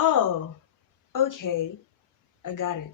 Oh, okay, I got it.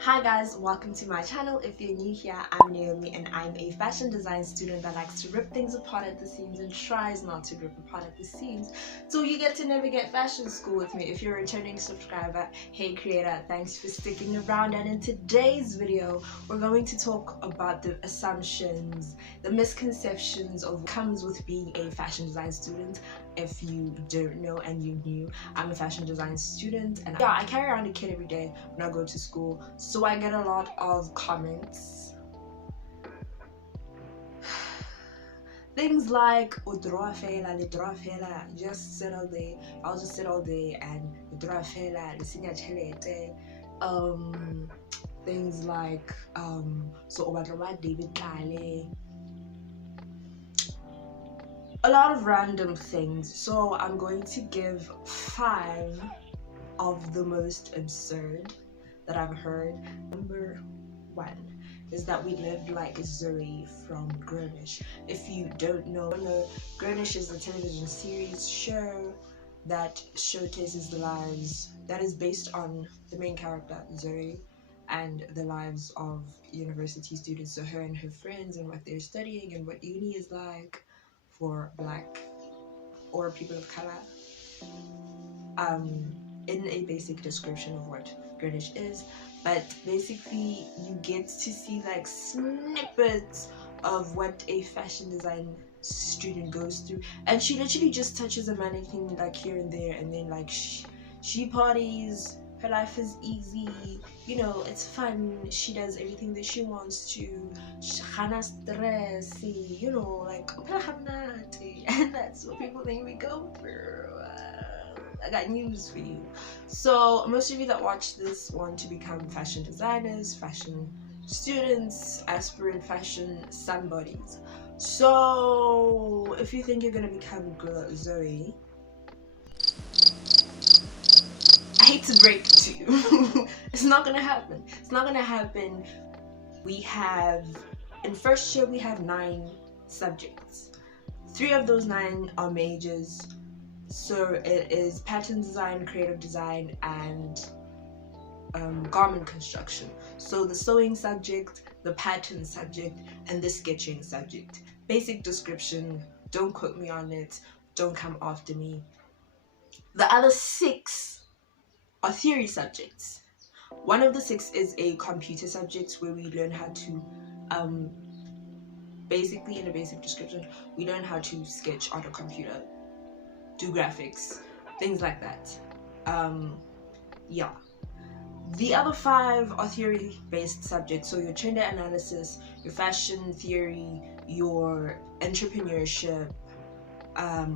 Hi guys, welcome to my channel. If you're new here, I'm Naomi and I'm a fashion design student that likes to rip things apart at the seams and tries not to rip apart at the seams, so you get to navigate fashion school with me. If you're a returning subscriber, hey creator, thanks for sticking around. And in today's video, we're going to talk about the assumptions, the misconceptions of what comes with being a fashion design student. If you don't know and you're new, I'm a fashion design student, and yeah, I carry around a kit every day when I go to school, so I get a lot of comments. Things like just sit all day, I'll just sit all day and things like so David Kale, a lot of random things. So I'm going to give 5 of the most absurd that I've heard. Number 1 is that we live like Zoe from Grownish. If you don't know, Grownish is a television series show that showcases the lives, that is based on the main character Zoe and the lives of university students, so her and her friends and what they're studying and what uni is like for Black or people of color. In a basic description of what Greenwich is, but basically you get to see like snippets of what a fashion design student goes through, and she literally just touches a mannequin like here and there, and then like she parties. Her life is easy, you know, it's fun. She does everything that she wants to. Stress, you know, like, and that's what people think we go through. I got news for you. So most of you that watch this want to become fashion designers, fashion students, aspirant fashion somebodies. So if you think you're gonna become girl Zoe, I hate to break it to you, it's not gonna happen. It's not gonna happen. We have, in first year, we have 9 subjects. 3 of those 9 are majors. So it is pattern design, creative design, and garment construction. So the sewing subject, the pattern subject, and the sketching subject. Basic description, don't quote me on it, don't come after me. The other 6 are theory subjects. One of the 6 is a computer subject where we learn how to basically, in a basic description, we learn how to sketch on a computer, do graphics, things like that. Yeah. The other 5 are theory-based subjects, so your gender analysis, your fashion theory, your entrepreneurship.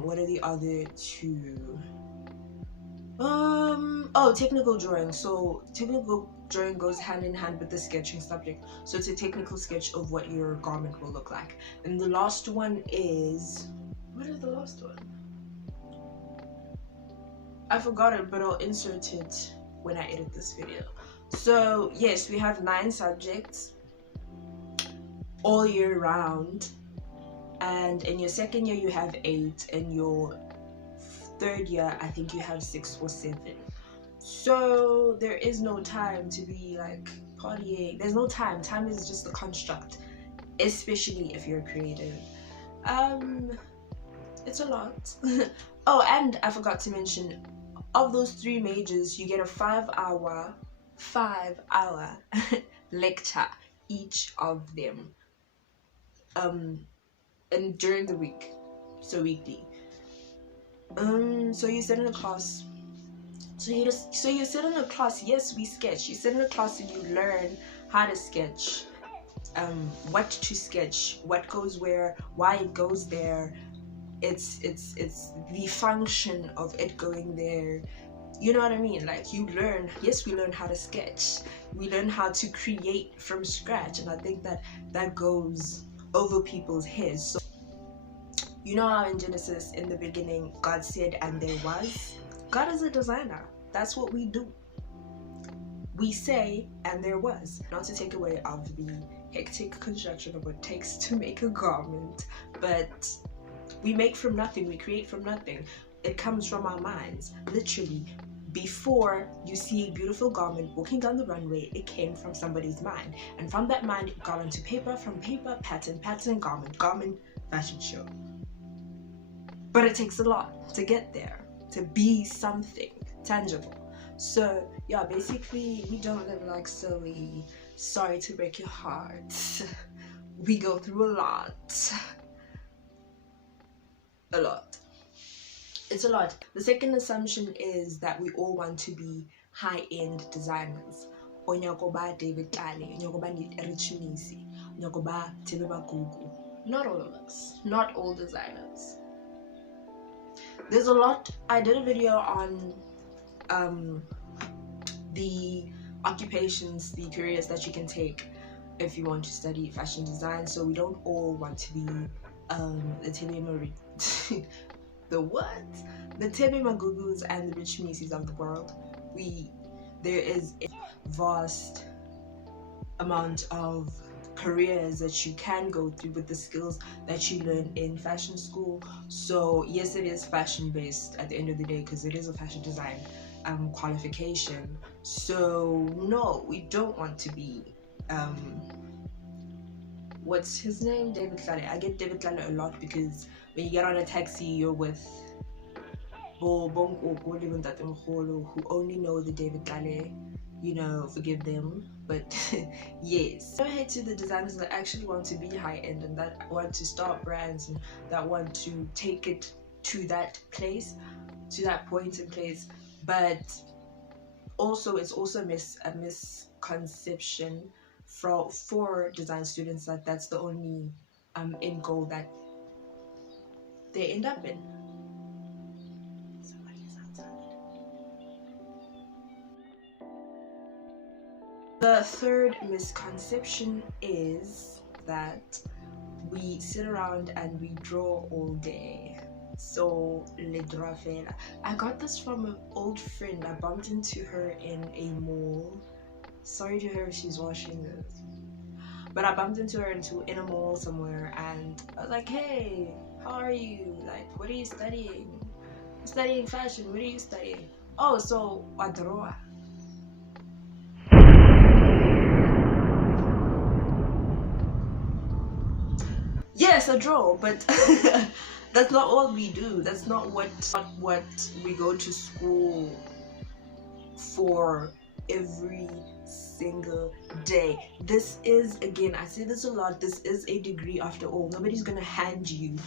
What are the other 2? Technical drawing. So technical drawing goes hand in hand with the sketching subject, so it's a technical sketch of what your garment will look like. And the last one is, what is the last one? I forgot it, but I'll insert it when I edit this video. So yes, we have 9 subjects all year round, and in your second year you have 8, and your third year I think you have 6 or 7. So there is no time to be like partying. There's no time. Time is just a construct, especially if you're creative. It's a lot. Oh, and I forgot to mention, of those 3 majors, you get a 5-hour lecture, each of them, and during the week, so weekly. So you sit in a class. So you sit in a class. Yes, we sketch. You sit in a class and you learn how to sketch, what to sketch, what goes where, why it goes there. It's the function of it going there. You know what I mean? Like, you learn. Yes, we learn how to sketch. We learn how to create from scratch, and I think that goes over people's heads. So, you know how in Genesis, in the beginning, God said, and there was? God is a designer. That's what we do. We say, and there was. Not to take away of the hectic construction of what it takes to make a garment, but we make from nothing, we create from nothing. It comes from our minds, literally. Before you see a beautiful garment walking down the runway, it came from somebody's mind, and from that mind it got onto paper, from paper, pattern, garment, fashion show. But it takes a lot to get there, to be something tangible. So yeah, basically we don't live like silly. Sorry to break your heart. We go through a lot. It's a lot. The second assumption is that we all want to be high-end designers. Onyakoba David Kale, onyakoba Richimisi, onyakoba Tebeba Gugu. Not all of us. Not all designers. There's a lot. I did a video on the occupations, the careers that you can take if you want to study fashion design. So we don't all want to be the Tebe Marie. The what? The Tebe Magugus and the Rich Mises of the world. There is a vast amount of careers that you can go through with the skills that you learn in fashion school. So yes, it is fashion based at the end of the day, because it is a fashion design qualification. So no, we don't want to be what's his name? David Tlale. I get David Tlale a lot because when you get on a taxi, you're with who only know the David Tlale, you know, forgive them. But yes, no hate to the designers that actually want to be high-end and that want to start brands and that want to take it to that place, to that point in place. But also, it's also a misconception for design students that that's the only end goal that they end up in. Somebody is outside. The third misconception is that we sit around and we draw all day. So I got this from an old friend. I bumped into her in a mall. Sorry to her if she's watching this, but I bumped into her in a mall somewhere, and I was like, hey, how are you? Like, what are you studying? I'm studying fashion. What are you studying? Oh, so I draw. Yes, I draw, but that's not all we do. That's not what we go to school for every single day. This is, again, I say this a lot, this is a degree after all. Nobody's gonna hand you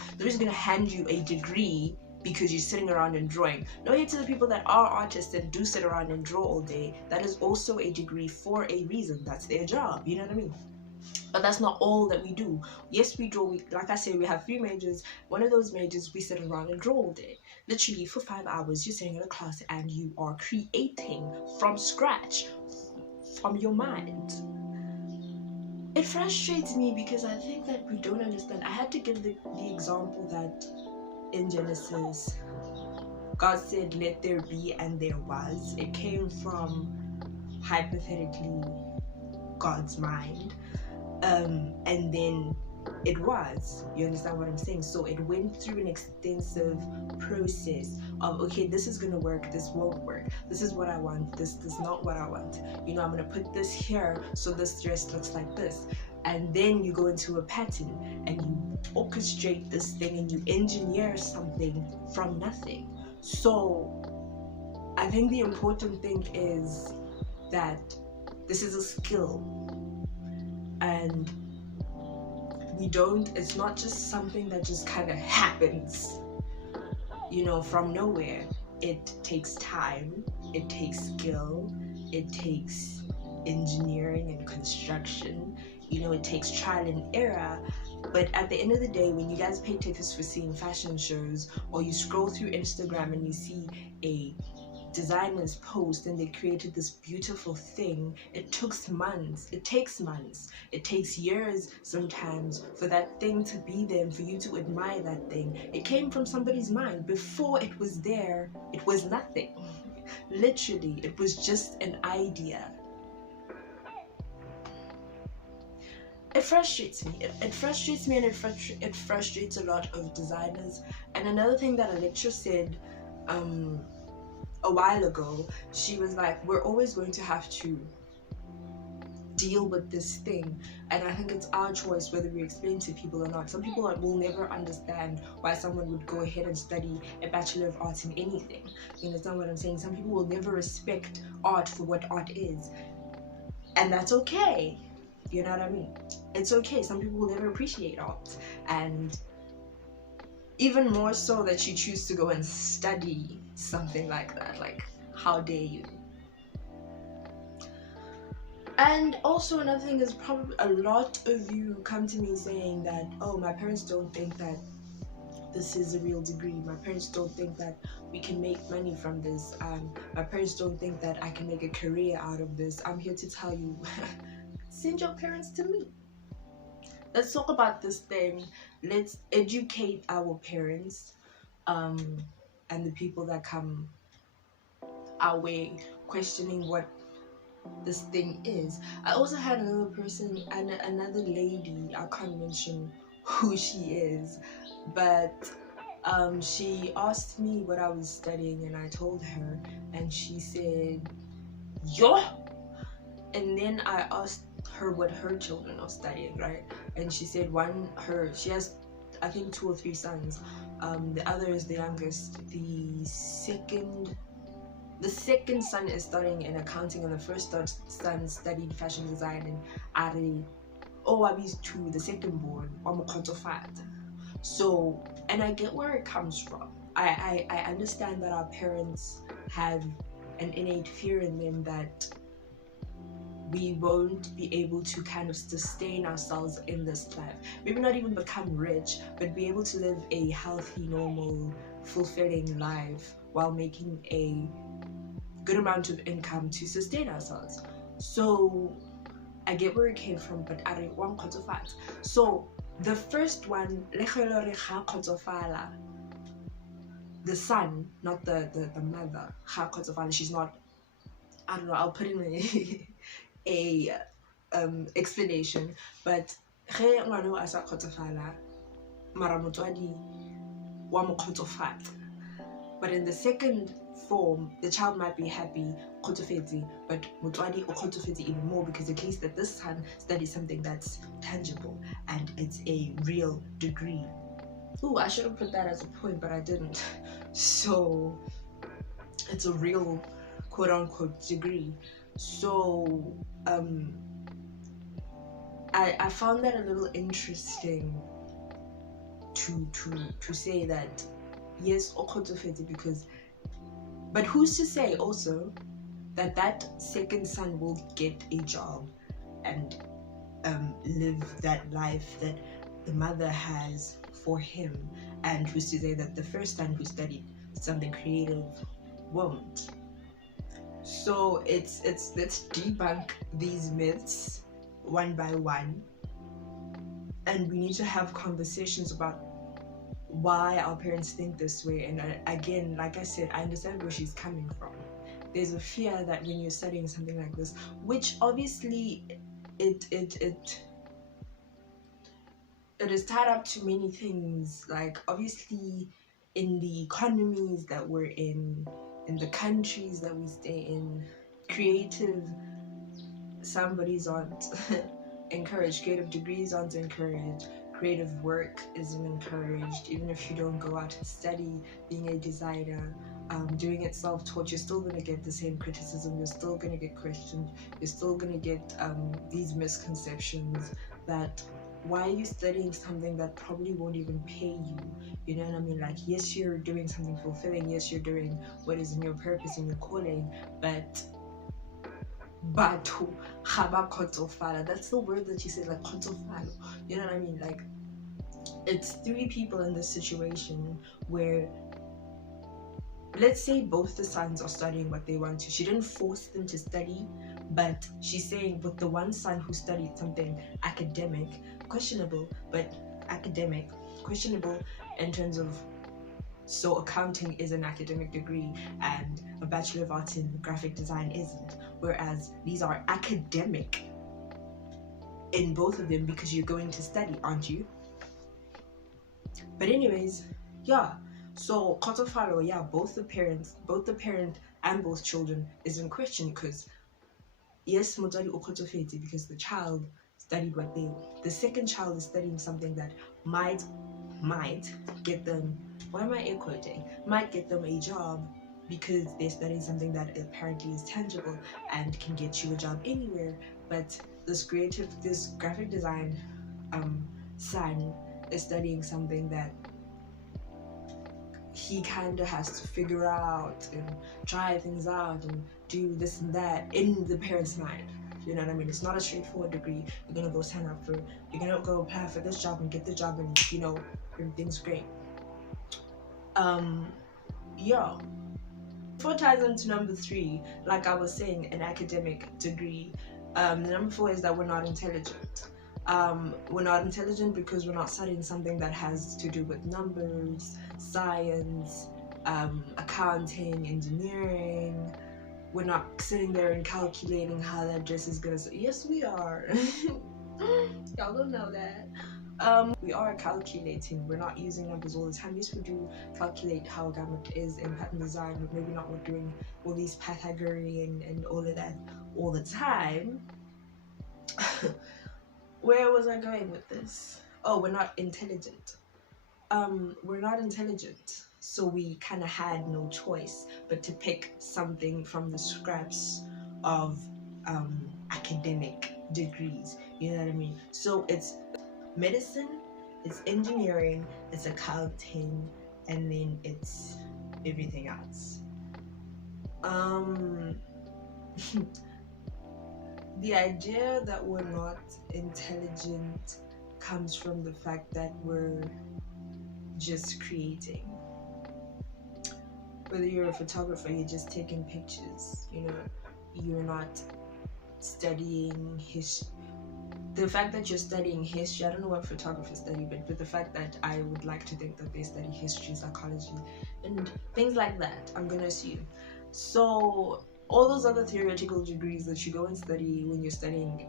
a degree because you're sitting around and drawing. No hate to the people that are artists and do sit around and draw all day. That is also a degree for a reason. That's their job, you know what I mean? But that's not all that we do. Yes, we draw. Like I said, we have 3 majors. One of those majors, we sit around and draw all day. Literally for 5 hours, you're sitting in a class and you are creating from scratch, from your mind. It frustrates me because I think that we don't understand. I had to give the example that in Genesis, God said, let there be, and there was. It came from, hypothetically, God's mind. And then it was, you understand what I'm saying? So it went through an extensive process of, okay, this is gonna work, this won't work, this is what I want, this is not what I want, you know, I'm gonna put this here so this dress looks like this. And then you go into a pattern and you orchestrate this thing and you engineer something from nothing. So I think the important thing is that this is a skill. And it's not just something that just kind of happens, you know, from nowhere. It takes time, it takes skill, it takes engineering and construction, you know, it takes trial and error. But at the end of the day, when you guys pay tickets for seeing fashion shows, or you scroll through Instagram and you see a designer's post and they created this beautiful thing, it takes months, it takes years sometimes for that thing to be there and for you to admire that thing. It came from somebody's mind. Before it was there, it was nothing. Literally, it was just an idea. it frustrates me. It frustrates me, and it frustrates a lot of designers. And another thing that a lecturer said a while ago, she was like, we're always going to have to deal with this thing, and I think it's our choice whether we explain to people or not. Some people will never understand why someone would go ahead and study a Bachelor of Arts in anything. You understand what I'm saying? Some people will never respect art for what art is, and that's okay. You know what I mean? It's okay. Some people will never appreciate art, and even more so that you choose to go and study something like that. Like, how dare you? And also another thing is, probably a lot of you come to me saying that, oh, my parents don't think that this is a real degree. My parents don't think that we can make money from this. My parents don't think that I can make a career out of this. I'm here to tell you, send your parents to me. Let's talk about this thing. Let's educate our parents and the people that come our way questioning what this thing is. I also had another person, and another lady, I can't mention who she is, but she asked me what I was studying, and I told her, and she said, yo. And then I asked her what her children are studying, right? And she said she has, I think, 2 or 3 sons. The other is the youngest. The second son is studying in accounting, and the first son studied fashion design in Ari. Oh, I was 2, the second born, So, and I get where it comes from. I understand that our parents have an innate fear in them that we won't be able to kind of sustain ourselves in this life. Maybe not even become rich, but be able to live a healthy, normal, fulfilling life while making a good amount of income to sustain ourselves. So I get where it came from, but I don't want to fight. So the first one, the son, not the mother, she's not, I don't know, I'll put in a explanation, but but in the second form, the child might be happy, but mutswadi o even more, because at least that this son studies something that's tangible and it's a real degree. Ooh, I should have put that as a point, but I didn't. So it's a real quote-unquote degree. So I found that a little interesting to say that yes, because, but who's to say also that second son will get a job and live that life that the mother has for him, and who's to say that the first son who studied something creative won't? So let's debunk these myths one by one, and we need to have conversations about why our parents think this way. And again, like I said, I understand where she's coming from. There's a fear that when you're studying something like this, which obviously it is tied up to many things, like obviously in the economies that we're in the countries that we stay in, creative somebody's aren't encouraged, creative degrees aren't encouraged, creative work isn't encouraged. Even if you don't go out and study being a designer, doing it self-taught, you're still going to get the same criticism, you're still going to get questioned, you're still going to get these misconceptions that why are you studying something that probably won't even pay you? You know what I mean? Like, yes, you're doing something fulfilling, yes, you're doing what is in your purpose and your calling, but that's the word that you said, like kgotsofala. You know what I mean? Like, it's 3 people in this situation where, let's say both the sons are studying what they want to. She didn't force them to study, but she's saying with the one son who studied something academic, questionable, but academic, questionable in terms of, so accounting is an academic degree and a Bachelor of Arts in graphic design isn't, whereas these are academic in both of them because you're going to study, aren't you? But anyways, yeah. So Kotofalo, yeah, both the parent and both children is in question, because yes, Motari Okotofeti, because the child studied what the second child is studying something that might get them, why am I air quoting? Might get them a job, because they're studying something that apparently is tangible and can get you a job anywhere. But this graphic design son is studying something that he kind of has to figure out and try things out and do this and that in the parent's mind. You know what I mean? It's not a straightforward degree. You're gonna go sign up for, you're gonna go apply for this job and get the job, and you know, everything's great. Yeah. Before ties into number 3, like I was saying, an academic degree. The number 4 is that we're not intelligent. We're not intelligent because we're not studying something that has to do with numbers, science, accounting, engineering. We're not sitting there and calculating how that dress is gonna. Yes, we are. Y'all don't know that. We are calculating. We're not using numbers all the time. Yes, we do calculate how gamut is in pattern design, but maybe not. We're doing all these Pythagorean and all of that all the time. Where was I going with this? Oh, we're not intelligent. We're not intelligent, so we kind of had no choice but to pick something from the scraps of academic degrees. You know what I mean? So it's medicine, it's engineering, it's accounting, and then it's everything else. The idea that we're not intelligent comes from the fact that we're just creating. Whether you're a photographer, you're just taking pictures, you know, you're not studying history. The fact that you're studying history, I don't know what photographers study, but the fact that I would like to think that they study history, psychology, and things like that, I'm gonna assume. So all those other theoretical degrees that you go and study when you're studying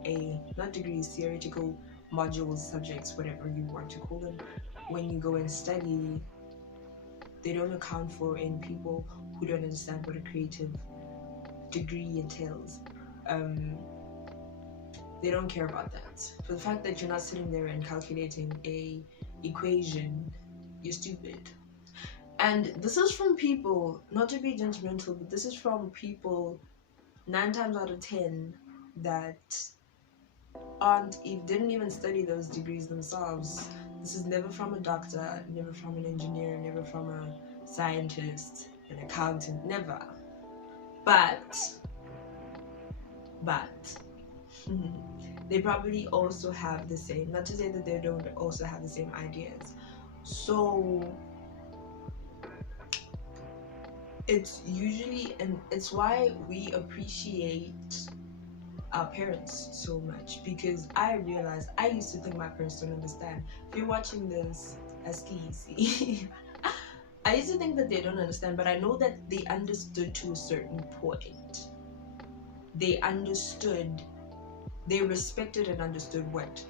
not degrees, theoretical modules, subjects, whatever you want to call them, when you go and study, they don't account for in people who don't understand what a creative degree entails. They don't care about that. For the fact that you're not sitting there and calculating a equation, you're stupid. And this is from people, not to be judgmental, but this is from people 9 times out of 10 that didn't even study those degrees themselves. This is never from a doctor, never from an engineer, never from a scientist, an accountant, never. But they probably also have the same, not to say that they don't also have the same ideas. So it's usually, and it's why we appreciate our parents so much, because I realized I used to think my parents don't understand. If you're watching this as easy, I used to think that they don't understand, but I know that they understood to a certain point. They understood, they respected and understood what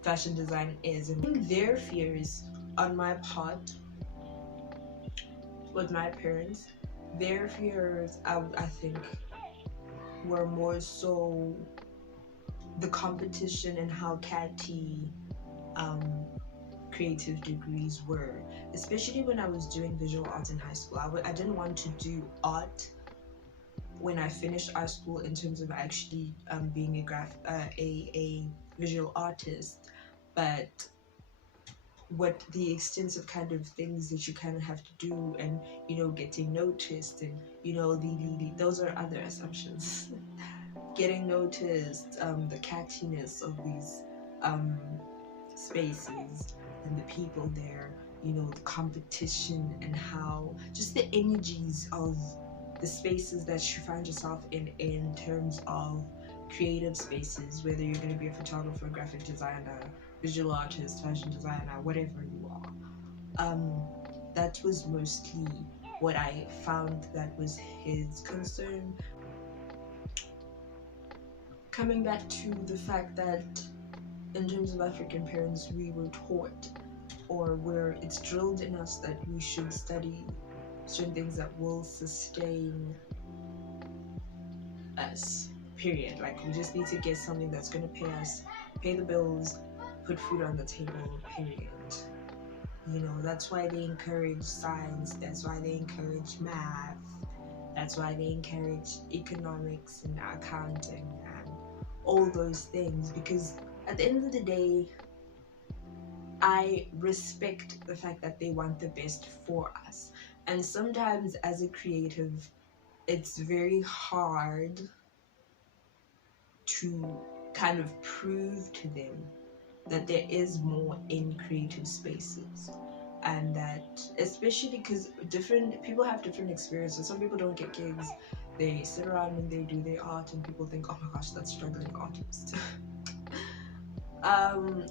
fashion design is, and I think their fears on my part with my parents, their fears, I think, were more so the competition and how catty creative degrees were, especially when I was doing visual arts in high school. I didn't want to do art when I finished high school in terms of actually being a visual artist, but what the extensive kind of things that you kind of have to do, and you know, getting noticed, and you know, those are other assumptions. Getting noticed, the catchiness of these spaces and the people there, you know, the competition, and how just the energies of the spaces that you find yourself in terms of creative spaces, whether you're going to be a photographer, graphic designer, visual artist, fashion designer, whatever you are. That was mostly what I found that was his concern. Coming back to the fact that in terms of African parents, we were taught, or where it's drilled in us, that we should study certain things that will sustain us, period. Like, we just need to get something that's going to pay us, pay the bills, put food on the table, period. You know, that's why they encourage science, that's why they encourage math, that's why they encourage economics and accounting and all those things, because at the end of the day, I respect the fact that they want the best for us. And sometimes as a creative, it's very hard to kind of prove to them that there is more in creative spaces, and that, especially because different people have different experiences. Some people don't get gigs, they sit around and they do their art and people think, oh my gosh, that's struggling artist.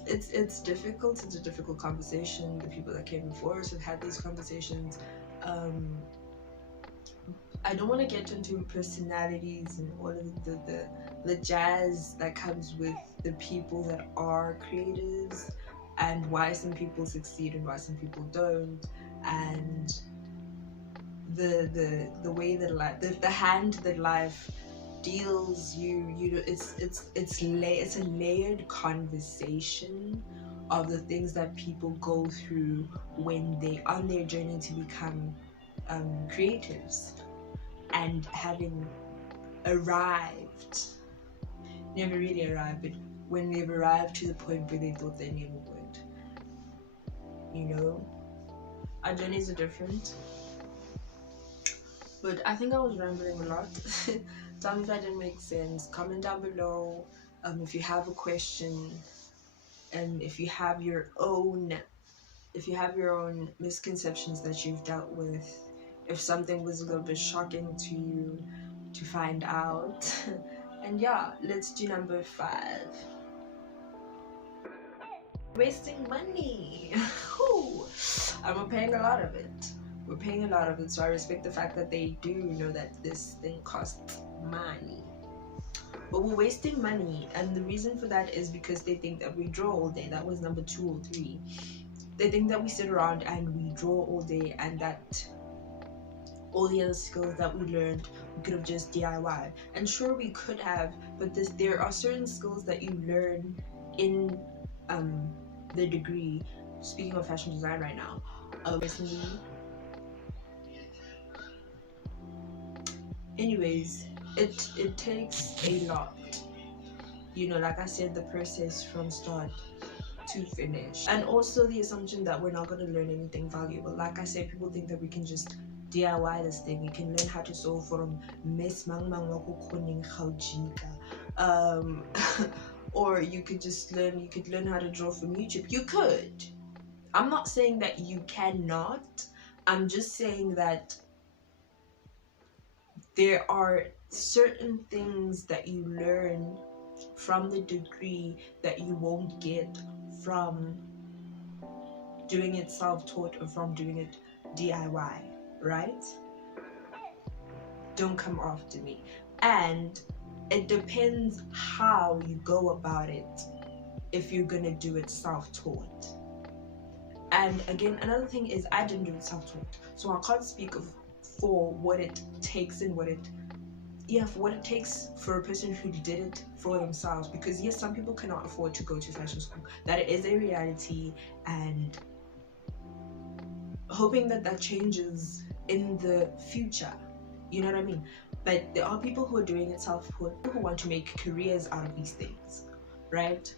It's difficult. It's a difficult conversation. The people that came before us have had these conversations. I don't want to get into personalities and all of the jazz that comes with the people that are creatives, and why some people succeed and why some people don't, and the way that life, the hand that life deals you know, it's a layered conversation of the things that people go through when they on their journey to become creatives, and having arrived, never really arrived, but when they've arrived to the point where they thought they never would. You know, our journeys are different. But I think I was rambling a lot. Tell me if that didn't make sense. Comment down below if you have a question, and if you have your own misconceptions that you've dealt with, if something was a little bit shocking to you to find out. And yeah, let's do number 5. Wasting money. And we're paying a lot of it. So I respect the fact that they do know that this thing costs money. But we're wasting money, and the reason for that is because they think that we draw all day. That was number 2 or 3. They think that we sit around and we draw all day, and that all the other skills that we learned, we could have just DIY. And sure, we could have, but there are certain skills that you learn in the degree. Speaking of fashion design right now, recently. Anyways, it takes a lot. You know, like I said, the process from start to finish, and also the assumption that we're not going to learn anything valuable. Like I said, people think that we can just DIY this thing. You can learn how to sew from Miss or you could learn how to draw from YouTube. You could. I'm not saying that you cannot. I'm just saying that there are certain things that you learn from the degree that you won't get from doing it self-taught or from doing it DIY, right? Don't come after me. And it depends how you go about it if you're gonna do it self-taught. And again, another thing is, I didn't do it self-taught, so I can't speak for what it takes and for what it takes for a person who did it for themselves. Because yes, some people cannot afford to go to fashion school. That is a reality, and hoping that changes in the future. You know what I mean? But there are people who are doing it self-taught, who want to make careers out of these things, right?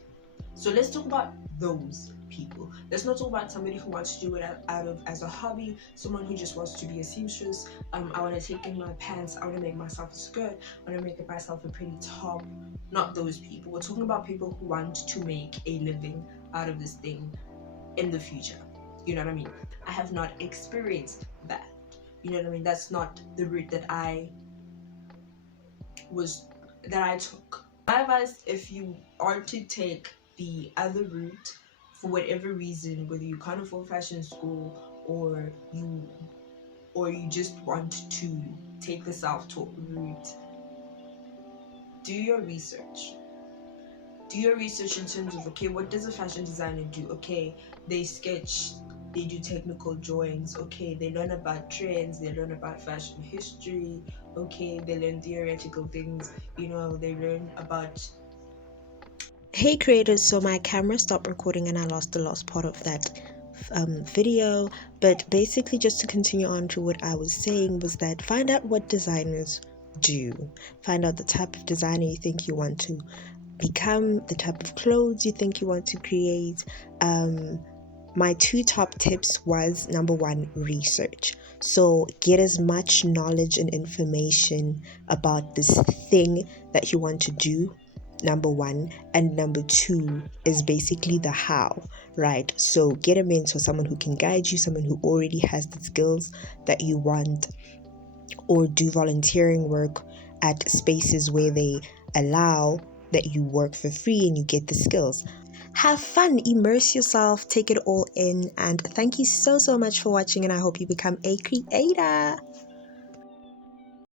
So let's talk about those people. Let's not talk about somebody who wants to do it as a hobby, someone who just wants to be a seamstress. I want to take in my pants, I want to make myself a skirt, I want to make myself a pretty top. Not those people. We're talking about people who want to make a living out of this thing in the future. You know what I mean? I have not experienced that. You know what I mean? That's not the route that I took. My advice, if you are to take the other route for whatever reason, whether you can't afford fashion school or you just want to take the self-taught route, do your research. do your research in terms of, okay, what does a fashion designer do? Okay, they sketch, they do technical drawings. Okay, they learn about trends, they learn about fashion history. Okay, they learn theoretical things. They learn about. Hey creators, so my camera stopped recording and I lost the last part of that video, but basically just to continue on to what I was saying was that find out what designers do, find out the type of designer you think you want to become, the type of clothes you think you want to create. My 2 top tips was, number 1, research. So get as much knowledge and information about this thing that you want to do, number 1. And number 2 is basically the how, right? So get a mentor, someone who can guide you, someone who already has the skills that you want, or do volunteering work at spaces where they allow that you work for free and you get the skills. Have fun, immerse yourself, take it all in, and thank you so much for watching, and I hope you become a creator.